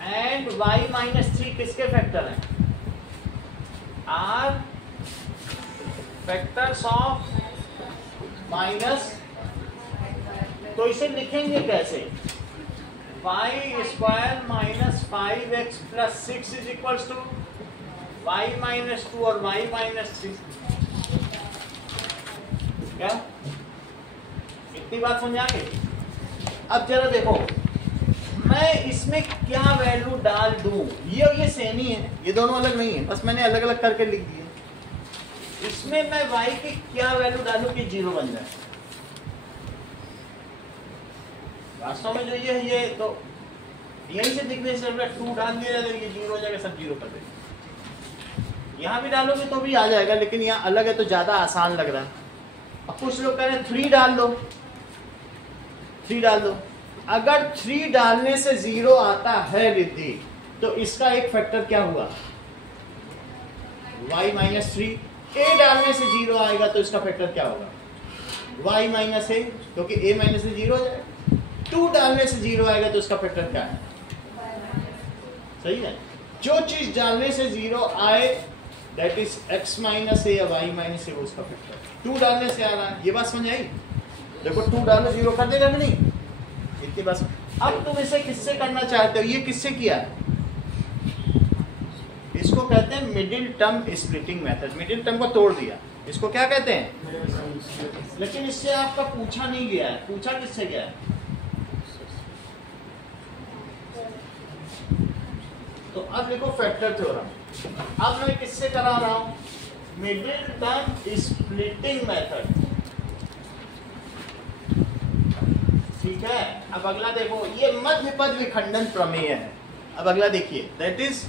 एंड y - 3 किसके फैक्टर हैं? Are factors of minus. तो इसे लिखेंगे कैसे? y² - 5x + 6 = y - 2 और y - 3। क्या इतनी बात समझ आ गई? अब जरा देखो, मैं इसमें क्या वैल्यू डाल दूं? ये सेम ही है, ये दोनों अलग नहीं है, बस मैंने अलग अलग करके लिख दिए। इसमें मैं y की क्या वैल्यू डालूं कि 0 बन जाए? वास्तव में जो ये तो यहीं से दिखने से 2 डाल दिया जाएगा, ये 0 हो जाएगा, सब 0 कर देंगे। यहाँ भी डालोगे तो भी आ जाएगा, लेकिन यहाँ अलग है तो ज्यादा आसान लग रहा है। अब कुछ लोग कह रहे हैं 3 डाल दो, 3 डाल दो। अगर 3 डालने से 0 आता है रिद्धि, तो इसका एक फैक्टर क्या हुआ, y माइनस 3। a डालने से 0 आएगा तो इसका फैक्टर क्या होगा, y माइनस a, क्योंकि a माइनस से 0 हो जाएगा। 2 डालने से 0 आएगा तो इसका फैक्टर क्या है, सही है। जो चीज डालने से 0 आए that is x minus a या y माइनस a, वो उसका फैक्टर। 2 डालने से आ रहा है, ये बात समझ आई। देखो 2 डालो 0 कर देगा कि नहीं, इतनी बात। अब तुम इसे किससे करना चाहते हो, ये किससे किया, इसको कहते हैं middle term splitting method. Middle term को तोड़ दिया, इसको क्या कहते हैं। लेकिन इससे आपका पूछा नहीं गया है, पूछा किससे गया है, तो अब देखो फैक्टर थ्योरम। अब मैं किससे करा रहा हूं, मिडिल टर्म स्प्लिटिंग मेथड, ठीक है। अब अगला देखो, ये मध्य पद विखंडन प्रमेय है। अब अगला देखिए, दैट इज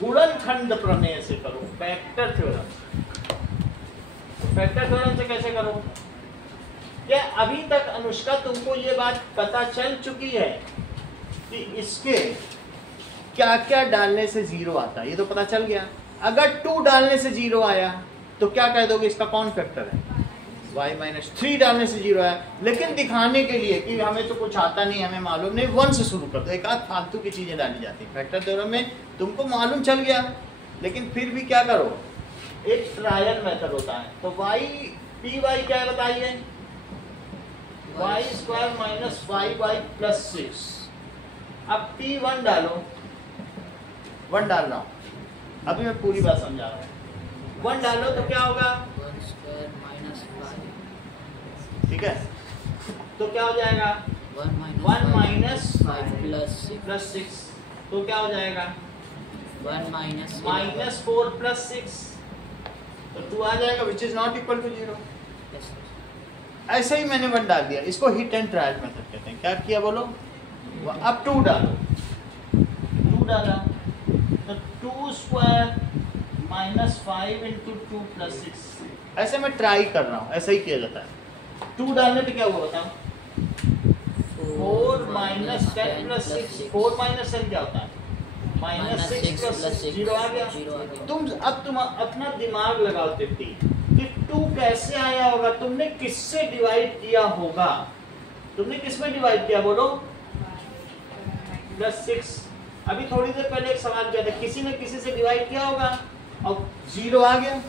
गुणनखंड प्रमेय से करो फैक्टर थ्योरम। फैक्टर थ्योरम से कैसे करो, क्या अभी तक अनुष्का तुमको ये बात पता चल चुकी है कि इसके क्या क्या डालने से 0 आता है, ये तो पता चल गया। अगर 2 डालने से 0 आया तो क्या कह दोगे, इसका कौन फैक्टर है, y माइनस 3 डालने से 0 आया। लेकिन दिखाने के लिए कि हमें तो कुछ आता नहीं, हमें मालूम नहीं, 1 से शुरू कर दो। एक आध फालतू की चीजें डाली जाती है फैक्टर थ्योरम में, तुमको मालूम चल गया, लेकिन फिर भी क्या करो, एक ट्रायल मेथड होता है। तो py क्या है बताइए, y square minus 5y plus 6। अब p1 डालो, 1 डाल रहा हूं, अभी मैं पूरी बात समझा रहा हूं। 1 डालो तो क्या होगा, 1 स्क्वायर माइनस 5, ठीक है, तो क्या हो जाएगा 1 माइनस 5 प्लस 6, तो क्या हो जाएगा 1 माइनस माइनस 4 प्लस 6, तो 2 आ जाएगा which is not equal to 0। ऐसे ही मैंने 1 डाल दिया, इसको हिट एंड ट्रायल मेथड कहते हैं। क्या किया बोलो, अब 2 डालो, 2 डाला तो 2 स्क्वायर माइनस 5 इंटू 2 प्लस 6। ऐसे मैं ट्राई कर रहा हूँ, ऐसा ही किया जाता है। 2 डालने पे क्या हुआ बताओ, 4 माइनस 10 प्लस 6। 4 माइनस 10 क्या होता है, माइनस 6 प्लस 0 आ गया। तुम अपना दिमाग लगाओ तिप्ती कि 2 कैसे आया होगा, तुमने किससे डिवाइड किया होगा, तुमने किस में डिवाइड किया बोलो, प्लस 6। अभी थोड़ी देर पहले एक सवाल किया था, किसी ने किसी से डिवाइड किया होगा और 0 आ गया,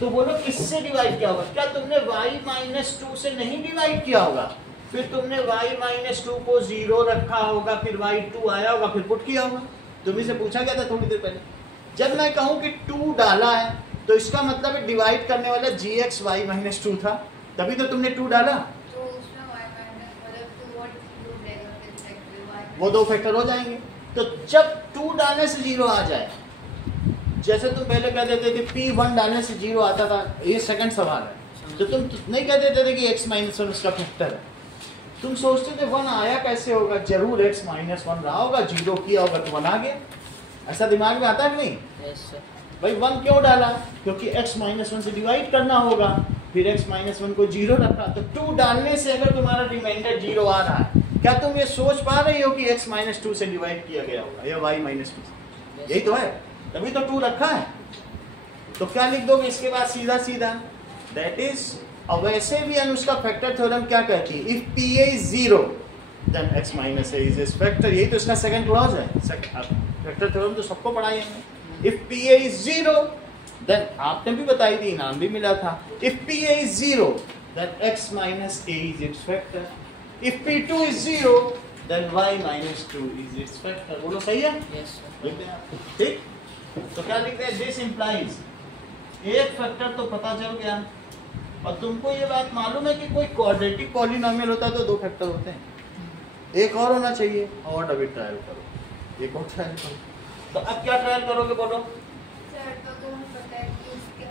तो बोलो किससे डिवाइड किया होगा। क्या तुमने y माइनस 2 से नहीं डिवाइड किया होगा, फिर तुमने y माइनस 2 को 0 रखा होगा, फिर y2 आया होगा, फिर पुट किया होगा। तुम्हें से पूछा गया था थोड़ी देर पहले। जब मैं कहूं कि 2 डाला है तो इसका मतलब है डिवाइड करने वाला gx y माइनस 2 था, तभी तो तुमने 2 डाला, तो उसमें y माइनस मतलब 2 और 2 रहेगा, फिर फैक्टर वो 2 फैक्टर हो जाएंगे। तो जब 2 डालने से 0 आ जाए, जैसे तुम पहले कह देते थे p1 डालने से 0 आता था, ये सेकंड सवाल है, तो तुम नहीं कह देते थे कि x माइनस 1 उसका फैक्टर है, तुम सोचते थे 1 आया कैसे होगा, जरूर x माइनस 1 रहा होगा, 0 किया होगा तो 1 आ गया। ऐसा दिमाग में आता है नहीं, भाई 1 क्यों डाला, क्योंकि x माइनस 1 से डिवाइड करना होगा, फिर x माइनस 1 को 0 रखा, तो 2 डालने से अगर तुम्हारा रिमाइंडर 0 आ रहा है, क्या तुम ये सोच पा रही हो कि x माइनस 2 से डिवाइड किया गया होगा या y माइनस 2 से, यही तो है, तभी तो 2 रखा है। तो क्या लिख दोगे इसके बाद, सीधा सीधा दैट इज। और वैसे भी अनुष्का फैक्टर थ्योरम क्या कहती है, if pa is 0 then x minus a is its factor, यही तो इसका सेकंड क्लॉज है। फैक्टर थ्योरम तो सबको पढ़ाई है। इफ pa is 0 then आपने भी बताई थी, इनाम भी मिला था, if pa is 0 then x minus a is its factor, if p2 is 0 then y minus 2 is its factor। बोलो सही है, ठीक। तो क्या लिखते हैं, दिस इंप्लाइज, एक फैक्टर तो पता चल गया, और तुमको ये बात मालूम है कि कोई क्वाड्रेटिक पॉलिनोमियल होता है तो 2 फैक्टर होते हैं, एक और होना चाहिए, और डबल ट्रायल करो, एक और ट्रायल करो। तो अब क्या ट्रायल करोगे बोलो, सर तो तुम्हें पता है कि उसके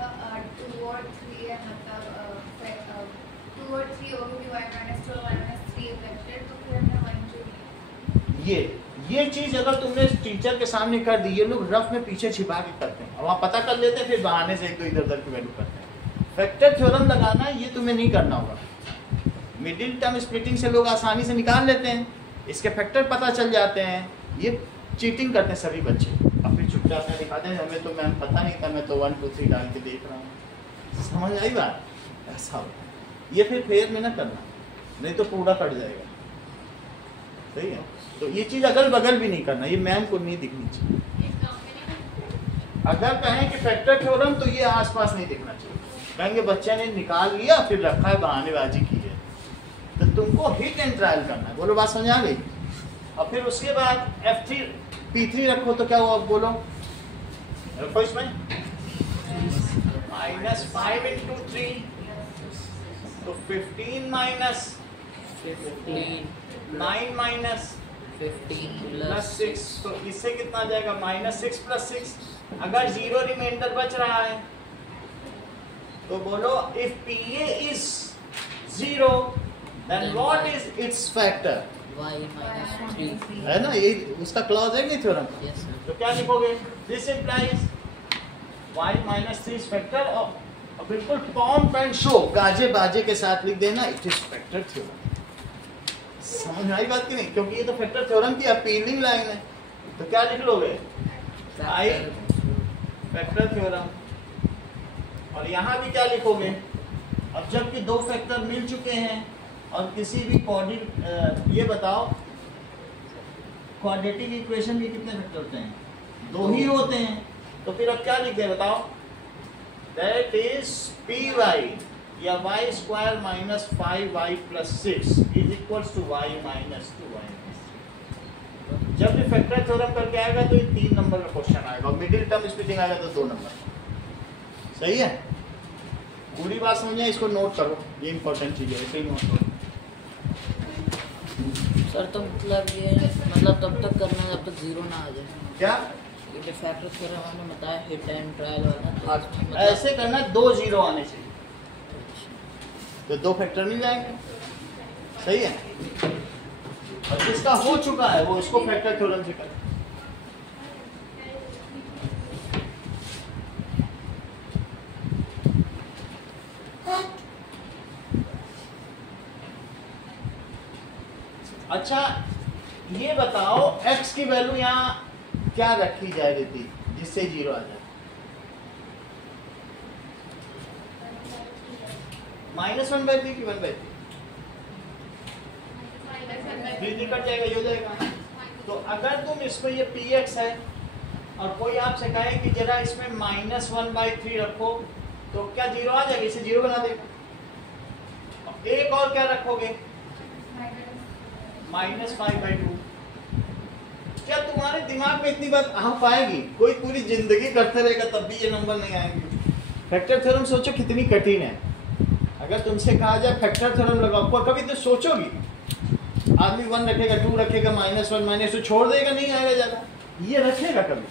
2 और 3 है, मतलब 2 और 3 होगी कि y माइनस 2 माइनस 3 फैक्टर, तो फिर हमने 1 जो ये चीज अगर तुमने टीचर के सामने कर दी, ये लोग रफ में पीछे छिपा के करते हैं, और वहाँ पता कर लेते हैं, फिर बहाने से एक दो इधर उधर की वैल्यू करते हैं। फैक्टर थ्योरम लगाना ये तुम्हें नहीं करना होगा, मिडिल टर्म स्प्लिटिंग से लोग आसानी से निकाल लेते हैं, इसके फैक्टर पता चल जाते हैं, ये चीटिंग करते हैं सभी बच्चे, अपनी चुपचाप में दिखाते हैं हमें तो मैम पता नहीं था, मैं तो 1 2 3 डाल के देख रहा हूँ। समझ आई बात? ऐसा होता है। ये फिर फेयर में ना करना, नहीं तो पूरा कट जाएगा। सही है, तो ये चीज़ अगल बगल भी नहीं करना, ये मैम को नहीं दिखनी चाहिए। अगर कहें कि फैक्टर थ्योरम तो ये आसपास नहीं दिखना चाहिए, कहेंगे बच्चे ने निकाल लिया फिर रखा है, बहानेबाजी की है। तो तुमको हिट एंड ट्रायल करना है। बोलो बात समझ आ गई? और फिर उसके बाद F3 P3 रखो तो क्या हुआ बोलो, रखो इसमें -5 × 3 तो 15 माइनस 15 9 माइनस 15 + 6 तो इससे कितना आ जाएगा -6 + 6। अगर 0 रिमाइंडर बच रहा है तो बोलो if PA is 0 then what is its factor, y -3 है ना? ये उसका क्लॉज है नहीं थ्योरम का। Yes sir. तो क्या लिखोगे, this implies y -3 is factor. और बिल्कुल पॉम्प एंड शो गाजे बाजे के साथ लिख देना इट इज फैक्टर थ्योरम। समझ आई बात की नहीं? क्योंकि ये तो फैक्टर थ्योरम की अपीलिंग लाइन है। तो क्या लिख लोगे, आई फैक्टर थ्योरम। और यहाँ भी क्या लिखोगे, अब जबकि दो फैक्टर मिल चुके हैं और किसी भी ये बताओ क्वाड्रेटिक इक्वेशन के कितने फैक्टर होते हैं? 2 ही होते हैं। तो फिर अब क्या लिख दे बताओ, दैट इज py या y² - 5y + 6 = y - 2y। जब भी फैक्टर थ्योरम करके आएगा तो ये 3 नंबर का क्वेश्चन आएगा, और मिडिल टर्म स्प्लिटिंग आएगा तो 2 नंबर। सही है? पूरी बात समझिए, इसको नोट करो, ये इंपॉर्टेंट चीज़ है, इसे नोट करो। सर तो मतलब ये मतलब तब तक करना है जब तक 0 ना आ जाए। क्या ये जो फैक्टर थ्योरम मैंने बताया हिट एंड ट्रायल वाला, तो मतलब ऐसे करना, 2 0 आने चाहिए तो 2 फैक्टर नहीं जाएंगे। सही है? और जिसका हो चुका है वो इसको फैक्टर थ्योरम से करें। अच्छा ये बताओ x की वैल्यू यहाँ क्या रखी जाएगी थी जिससे 0 आ जाए? -1/3 की 1/3 3 कट जाएगा, ये हो जाएगा। तो अगर तुम इसको ये px है और कोई आपसे कहे कि जरा इसमें -1/3 रखो तो क्या 0 आ जाएगा? इसे 0 बना देगा। एक और क्या रखोगे, -5/2। क्या तुम्हारे दिमाग में इतनी बात आ पाएगी? कोई पूरी जिंदगी करते रहेगा तब भी ये नंबर नहीं आएंगे। फैक्टर थ्योरम सोचो कितनी कठिन है। अगर तुमसे कहा जाए फैक्टर थ्योरम लगाओ, कभी तो सोचोगी? आदमी 1 रखेगा, 2 रखेगा, -1 -2 छोड़ देगा, नहीं आएगा ज़्यादा, ये रखेगा कभी?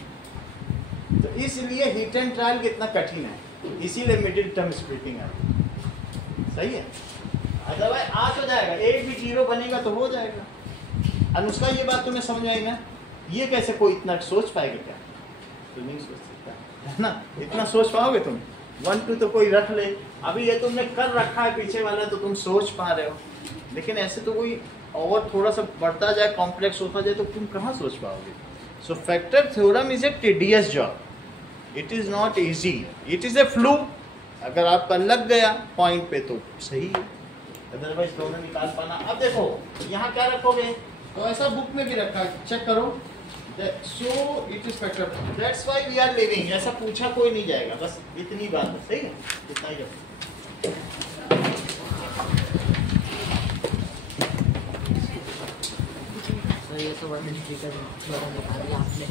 तो इसलिए हिट एंड ट्रायल कितना कठिन है, इसीलिए मिडिल टर्म स्प्लिटिंग है। सही है? अदरवाइज आ तो जाएगा, एक भी 0 बनेगा तो हो जाएगा। अनुष्का ये बात तुम्हें समझ आई ना? ये कैसे कोई इतना सोच पाएगा? क्या तो नहीं सोच सकता है ना? इतना सोच पाओगे तुम? 1 2 तो कोई रख ले, अभी ये तुमने कर रखा है पीछे वाला तो तुम सोच पा रहे हो, लेकिन ऐसे तो कोई और थोड़ा सा बढ़ता जाए, कॉम्प्लेक्स होता जाए तो तुम कहाँ सोच पाओगे? So factor theorem is a tedious job, it is not easy, it is a flu. अगर आपका लग गया पॉइंट पे तो सही है, अदरवाइज दोनों निकाल पाना। अब देखो यहाँ क्या रखोगे, तो ऐसा बुक में भी रखा है, चेक करो। So it is factor, that's why we are living. ऐसा पूछा कोई नहीं जाएगा, बस इतनी बात है। सही है? इतना ही रखो। सर ये तो बड़ा हिस्ट्री का बड़ा निकाल दिया आपने।